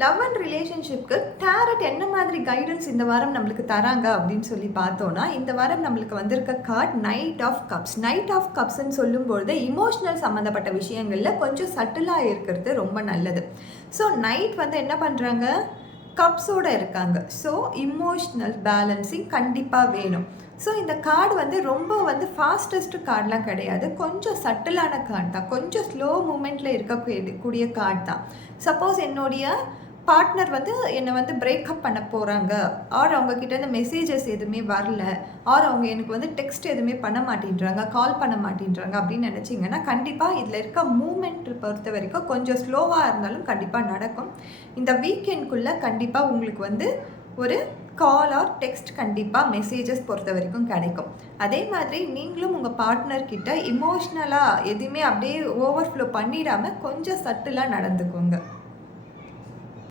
Love and ரிலேஷன்ஷிப்க்கு tarot என்ன மாதிரி guidance இந்த வாரம் நம்மளுக்கு தராங்க அப்படின்னு சொல்லி பார்த்தோன்னா, இந்த வாரம் நம்மளுக்கு வந்திருக்க card knight of cups. Knight of கப்ஸ்ன்னு சொல்லும்பொழுது இமோஷனல் சம்மந்தப்பட்ட விஷயங்களில் கொஞ்சம் சட்டிலாக இருக்கிறது ரொம்ப நல்லது. ஸோ நைட் வந்து என்ன பண்ணுறாங்க, கப்ஸோடு இருக்காங்க. ஸோ இமோஷ்னல் பேலன்சிங் கண்டிப்பாக வேணும். ஸோ இந்த கார்டு வந்து ரொம்ப வந்து ஃபாஸ்டஸ்ட் கார்டெலாம் கிடையாது. கொஞ்சம் சட்டிலான கார்டு தான். கொஞ்சம் ஸ்லோ மூமெண்ட்டில் இருக்கக்கூடிய கார்டு தான். சப்போஸ் என்னுடைய பார்ட்னர் வந்து என்னை வந்து பிரேக்கப் பண்ண போகிறாங்க, ஆர் அவங்கக்கிட்ட மெசேஜஸ் எதுவுமே வரல, ஆர் அவங்க எனக்கு வந்து டெக்ஸ்ட் எதுவுமே பண்ண மாட்டேன்றாங்க, கால் பண்ண மாட்டேன்றாங்க அப்படின்னு நினச்சிங்கன்னா, கண்டிப்பாக இதில் இருக்க மூமெண்ட் பொறுத்த வரைக்கும் கொஞ்சம் ஸ்லோவாக இருந்தாலும் கண்டிப்பாக நடக்கும். இந்த வீக்கெண்ட்குள்ளே கண்டிப்பாக உங்களுக்கு வந்து ஒரு கால் ஆர் டெக்ஸ்ட் கண்டிப்பாக மெசேஜஸ் பொறுத்த வரைக்கும் கிடைக்கும். அதே மாதிரி நீங்களும் உங்கள் பார்ட்னர்கிட்ட இமோஷ்னலாக எதுவுமே அப்படியே ஓவர்ஃப்ளோ பண்ணிடாமல் கொஞ்சம் சட்டிலாக நடந்துக்கோங்க.